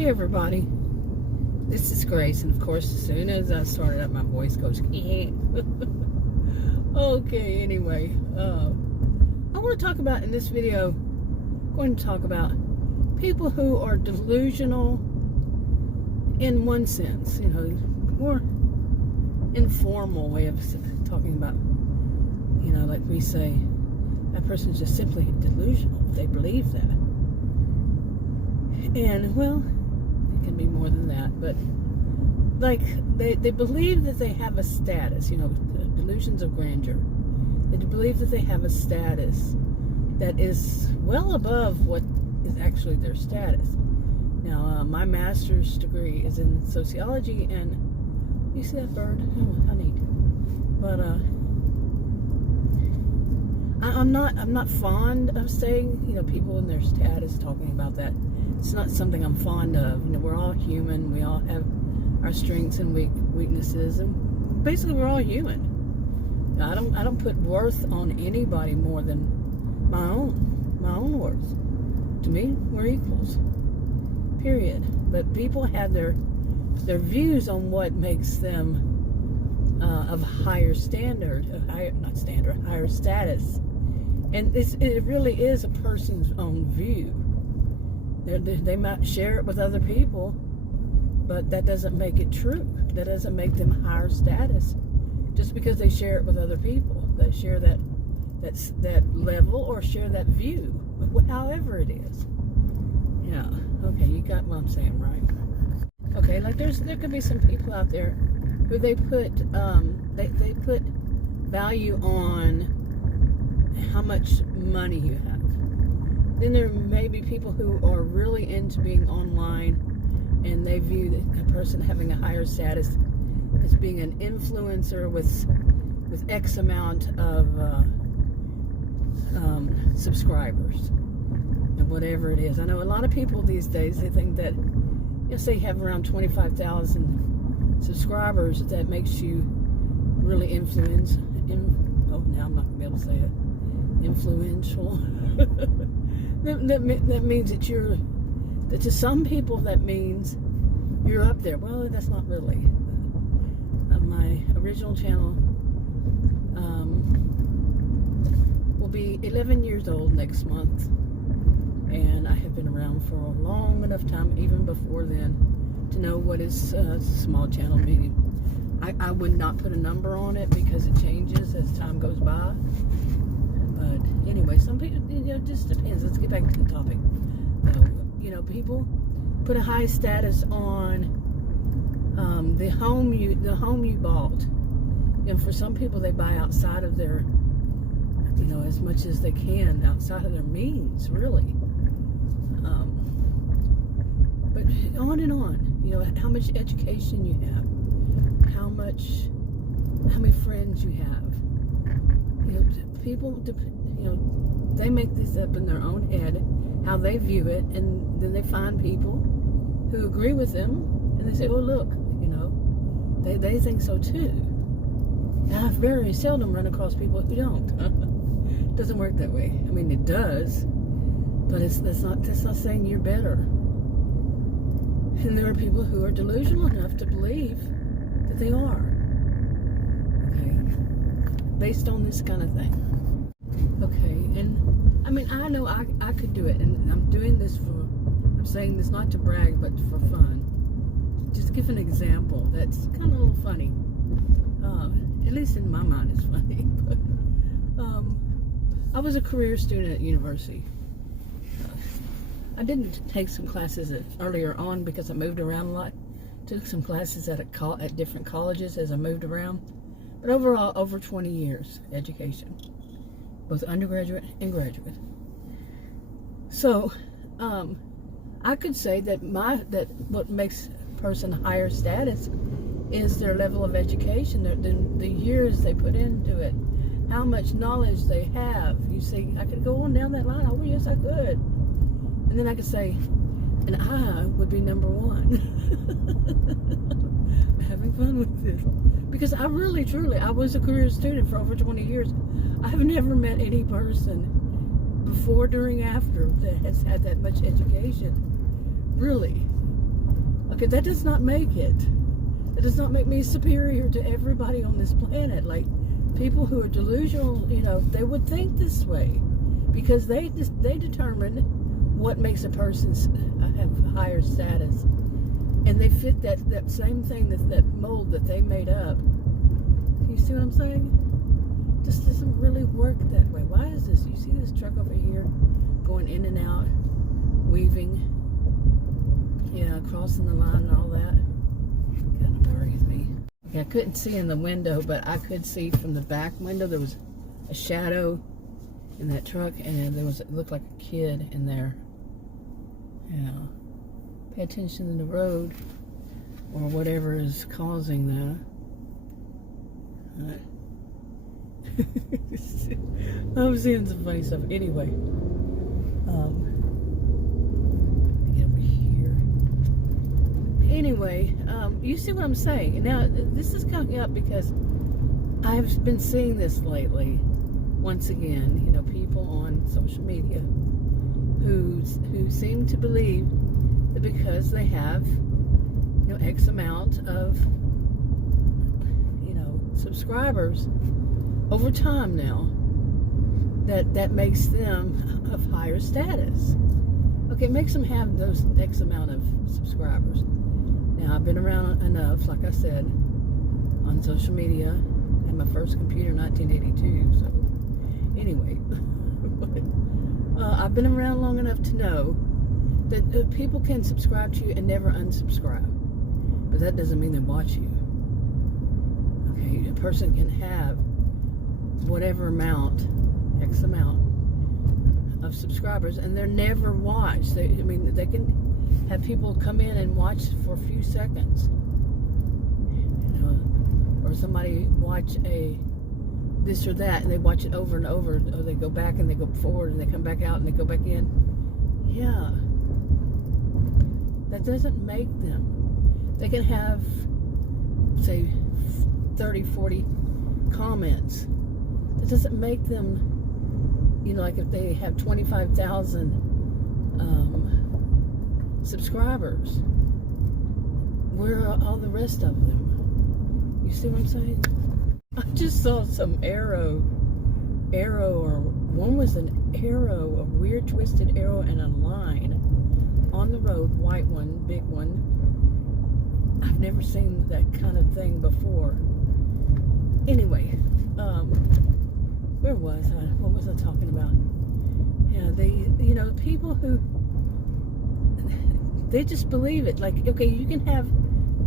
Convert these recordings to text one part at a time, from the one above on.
Hey everybody, this is Grace, and of course as soon as I started up my voice goes okay, anyway, I want to talk about in this video, I'm going to talk about people who are delusional in one sense, more informal way of talking about, like we say, that person's just simply delusional. They believe that. And, well, it can be more than that, but, like, they believe that they have a status, delusions of grandeur. They believe that they have a status that is well above what is actually their status. Now, my master's degree is in sociology, and you see that bird? Oh, how neat. But, I'm not fond of saying, people in their status, talking about that. It's not something I'm fond of. We're all human. We all have our strengths and weaknesses, and basically we're all human. I don't put worth on anybody more than my own worth. To me, we're equals. Period. But people have their views on what makes them of higher standard, higher status. And it really is a person's own view. They might share it with other people, but that doesn't make it true. That doesn't make them higher status. Just because they share it with other people, that share that level or share that view, however it is. Yeah. Okay, you got what I'm saying, right? Okay, like there could be some people out there who they put value on how much money you have. Then there may be people who are really into being online, and they view a person having a higher status as being an influencer with X amount of subscribers, and whatever it is. I know a lot of people these days, they think that, say you have around 25,000 subscribers, that makes you really influential. Now I'm not going to be able to say it. Influential. that means that to some people that means you're up there. Well, that's not really. My original channel will be 11 years old next month, and I have been around for a long enough time, even before then, to know what is a small channel meaning. I would not put a number on it because it changes as time goes by. But anyway, some people, it just depends. Let's get back to the topic. People put a high status on the home you bought. And for some people, they buy outside of their, as much as they can, outside of their means, really. But on and on. How much education you have, how many friends you have. People, they make this up in their own head, how they view it, and then they find people who agree with them, and they say, "Oh, look, they think so too." And I very seldom run across people who don't. It doesn't work that way. I mean, it does, but that's not saying you're better. And there are people who are delusional enough to believe that they are. Based on this kind of thing. Okay, and I mean, I know I could do it, and I'm doing this I'm saying this not to brag, but for fun. Just to give an example that's kind of a little funny. At least in my mind it's funny. But, I was a career student at university. I didn't take some classes earlier on because I moved around a lot. Took some classes at different colleges as I moved around. But overall, over 20 years education, both undergraduate and graduate. So, I could say that what makes a person higher status is their level of education, the years they put into it, how much knowledge they have. You see, I could go on down that line. Oh, yes, I could. And then I could say, and I would be number one. I'm having fun with this. Because I really, truly, I was a career student for over 20 years. I have never met any person before, during, after that has had that much education. Really. Okay, that does not make it. It does not make me superior to everybody on this planet. Like, people who are delusional, you know, they would think this way because they determine what makes a person have a higher status, and they fit that same thing, that mold that they made up. You see what I'm saying? This doesn't really work that way. Why is this? You see this truck over here going in and out, weaving, yeah, crossing the line and all that. Kind of worries me. Okay, I couldn't see in the window, but I could see from the back window there was a shadow in that truck, and it looked like a kid in there. Yeah. Pay attention to the road or whatever is causing that. I'm seeing some funny stuff. Anyway, get over here. Anyway, you see what I'm saying? Now, this is coming up because I've been seeing this lately. Once again, you know, people on social media who seem to believe that because they have, you know, X amount of, you know, subscribers over time now, that makes them of higher status. Okay, it makes them have those X amount of subscribers. Now, I've been around enough, like I said, on social media. I had my first computer in 1982, so anyway. I've been around long enough to know that people can subscribe to you and never unsubscribe. But that doesn't mean they watch you. Okay, a person can have whatever amount, X amount of subscribers, and they're never watched. They can have people come in and watch for a few seconds, you know, or somebody watch this or that, and they watch it over and over, or they go back and they go forward and they come back out and they go back in. Yeah, that doesn't make them. They can have, say, 30, 40 comments. It doesn't make them, you know, like if they have 25,000 subscribers, where are all the rest of them? You see what I'm saying? I just saw some arrow, or one was an arrow, a weird twisted arrow and a line on the road, white one, big one. I've never seen that kind of thing before. Anyway, where was I? What was I talking about? Yeah, you know, people who, they just believe it. Like, okay, you can have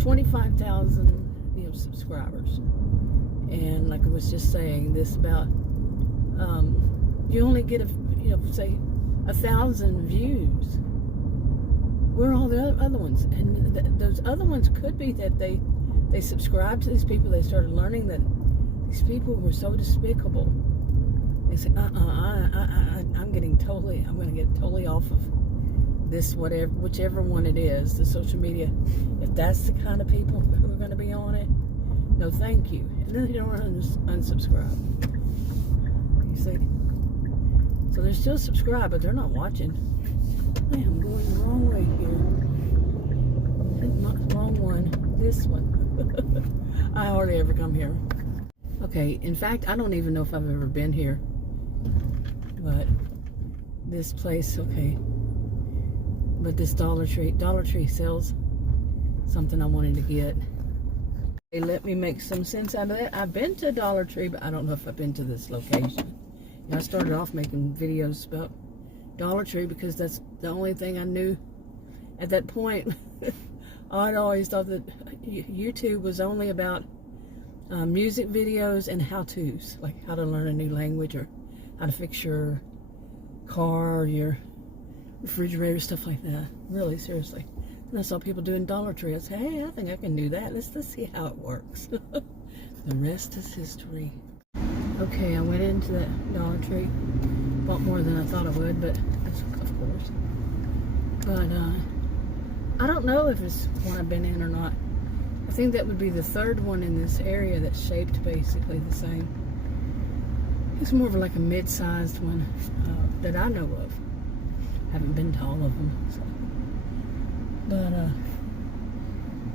25,000, you know, subscribers. And like I was just saying this about, you only get say 1,000 views. Where are all the other ones? And those other ones could be that they subscribed to these people. They started learning that these people were so despicable. They said, I'm going to get totally off of this, whichever one it is, the social media. If that's the kind of people who are going to be on it, no thank you. And then they don't unsubscribe. You see? So they're still subscribed, but they're not watching. I am going the wrong way here. Not the wrong one. This one. I hardly ever come here. Okay, in fact, I don't even know if I've ever been here. But this place, okay. But this Dollar Tree sells something I wanted to get. They let me make some sense out of that. I've been to Dollar Tree, but I don't know if I've been to this location. And I started off making videos about Dollar Tree because that's the only thing I knew at that point. I'd always thought that YouTube was only about music videos and how-tos, like how to learn a new language or how to fix your car or your refrigerator, stuff like that. Really, seriously. And I saw people doing Dollar Tree. I said, hey, I think I can do that. Let's see how it works. The rest is history. Okay, I went into that Dollar Tree. Bought more than I thought I would, but that's, of course. But I don't know if it's one I've been in or not. I think that would be the third one in this area that's shaped basically the same. It's more of like a mid-sized one that I know of. Haven't been to all of them. So. But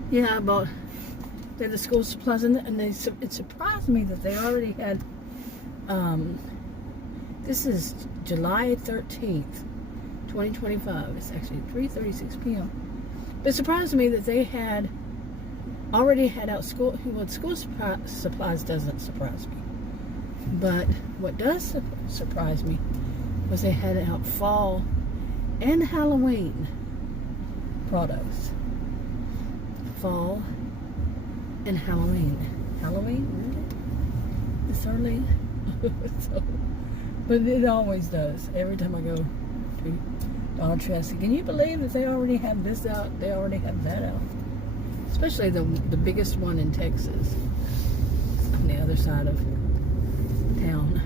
Yeah, about the school supplies, and it surprised me that they already had. This is July 13th, 2025. It's actually 3:36 p.m. But it surprised me that they had already had out school. Well, school supplies doesn't surprise me, but what does surprise me was they had out fall and Halloween products. Fall and Halloween. Halloween? Really? This early? So, but it always does. Every time I go to Dollar Tree, I say, can you believe that they already have this out? They already have that out. Especially the biggest one in Texas. On the other side of town.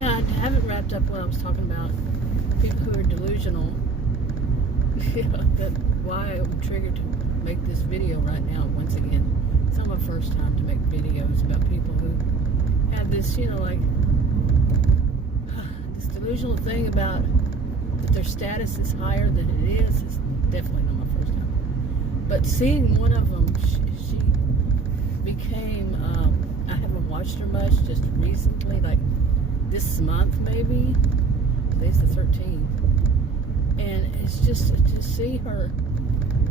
I haven't wrapped up what I was talking about. People who are delusional. Yeah, that's why I'm triggered to make this video right now once again. It's not my first time to make videos about people who have this, like this delusional thing about that their status is higher than it is. It's definitely not my first time. But seeing one of them, she became, I haven't watched her much, just recently, like this month maybe. Today's the 13th. And it's just to see her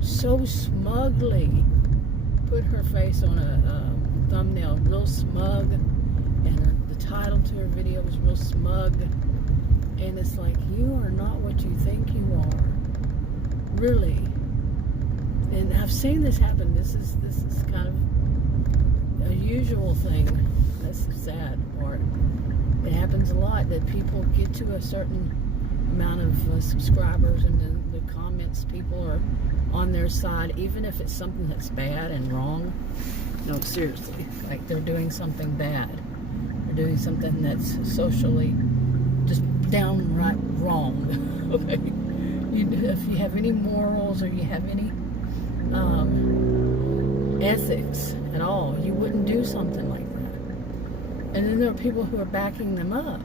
so smugly put her face on a thumbnail, real smug, and the title to her video was real smug. And it's like, you are not what you think you are, really. And I've seen this happen. This is kind of a usual thing. That's the sad part. It happens a lot that people get to a certain amount of subscribers, and then the comments, people are on their side, even if it's something that's bad and wrong. No, seriously, like they're doing something bad. They're doing something that's socially just downright wrong. Okay, if you have any morals or you have any ethics at all, you wouldn't do something like that. And then there are people who are backing them up.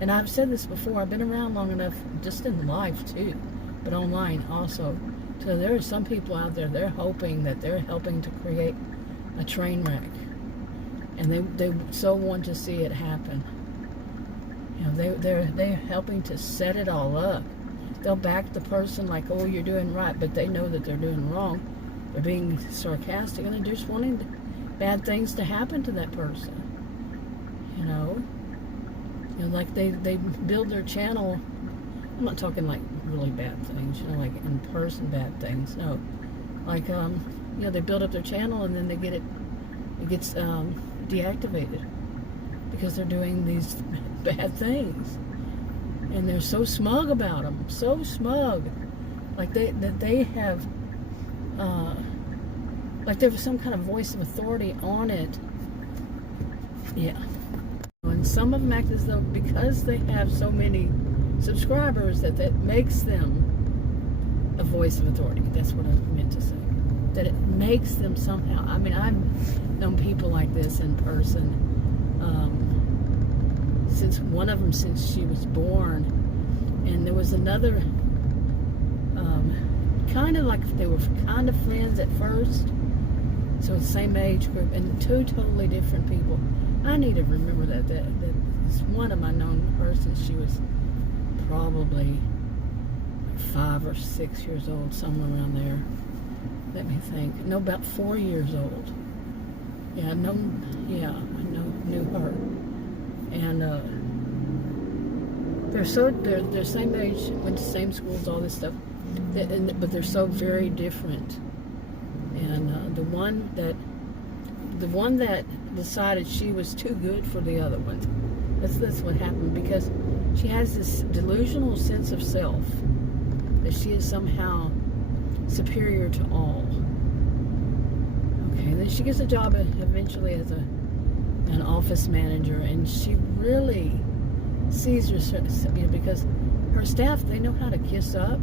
And I've said this before, I've been around long enough, just in life too, but online also. So there are some people out there, they're hoping that they're helping to create a train wreck. And they so want to see it happen. They're helping to set it all up. They'll back the person like, oh, you're doing right, but they know that they're doing wrong. They're being sarcastic, and they're just wanting bad things to happen to that person. Like they build their channel. I'm not talking like really bad things, like in person bad things. No, like they build up their channel and then it gets deactivated because they're doing these bad things, and they're so smug about them, so smug, like they have like there was some kind of voice of authority on it. Yeah. And some of them act as though because they have so many subscribers that makes them a voice of authority. That's what I meant to say. That it makes them somehow. I mean, I've known people like this in person. Since one of them, since she was born, and there was another. Kind of like they were kind of friends at first. So it's the same age group and two totally different people. I need to remember that it's one of my known persons. She was probably 5 or 6 years old, somewhere around there. Let me think. No, about 4 years old. Yeah, I knew her. And they're same age, went to same schools, all this stuff. But they're so very different. And the one that decided she was too good for the other one. That's what happened, because she has this delusional sense of self that she is somehow superior to all. Okay, and then she gets a job eventually as an office manager, and she really sees herself, because her staff, they know how to kiss up,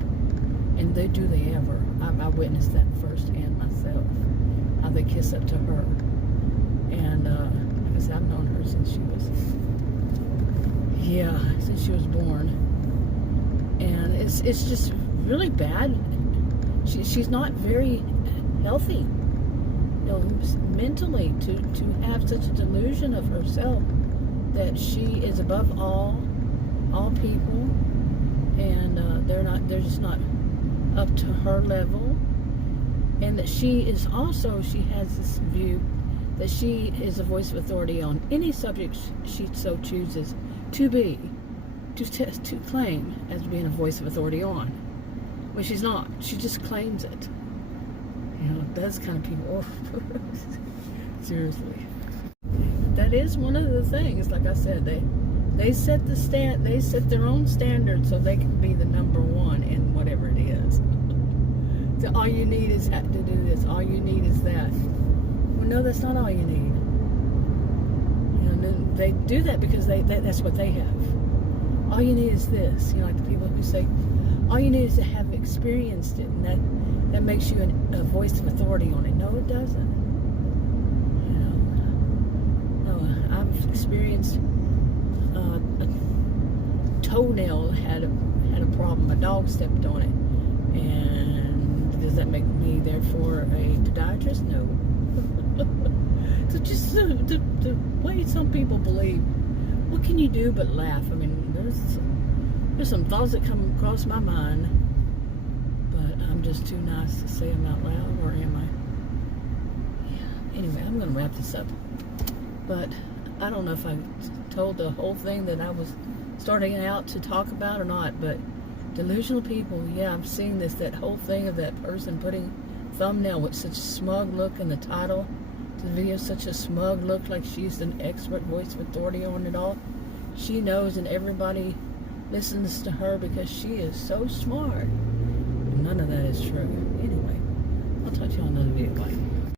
and they ever. I witnessed that firsthand myself, how they kiss up to her. And because I've known her since she was born, and it's just really bad. She's not very healthy, mentally, to have such a delusion of herself that she is above all people, and they're just not up to her level, and that she has this view that she is a voice of authority on any subject she so chooses to claim as being a voice of authority on, when she's not. She just claims it. Those kind of people. Seriously. That is one of the things. Like I said, they set their own standard so they can be the number one in whatever it is. So all you need is to do this. All you need is that. Well, no, that's not all you need. They do that because that's what they have. All you need is this. Like the people who say, all you need is to have experienced it, and that makes you a voice of authority on it. No, it doesn't. No, I've experienced a toenail had a problem. A dog stepped on it, and does that make me therefore a podiatrist? No. So just the way some people believe, what can you do but laugh? I mean, there's some thoughts that come across my mind, but I'm just too nice to say them out loud, or am I? Yeah. Anyway, I'm going to wrap this up. But I don't know if I told the whole thing that I was starting out to talk about or not, but delusional people, yeah, I'm seeing that whole thing of that person putting thumbnail with such a smug look in the title to the video, such a smug look, like she's an expert voice of authority on it all. She knows, and everybody listens to her because she is so smart. None of that is true. Anyway, I'll talk to you on another video.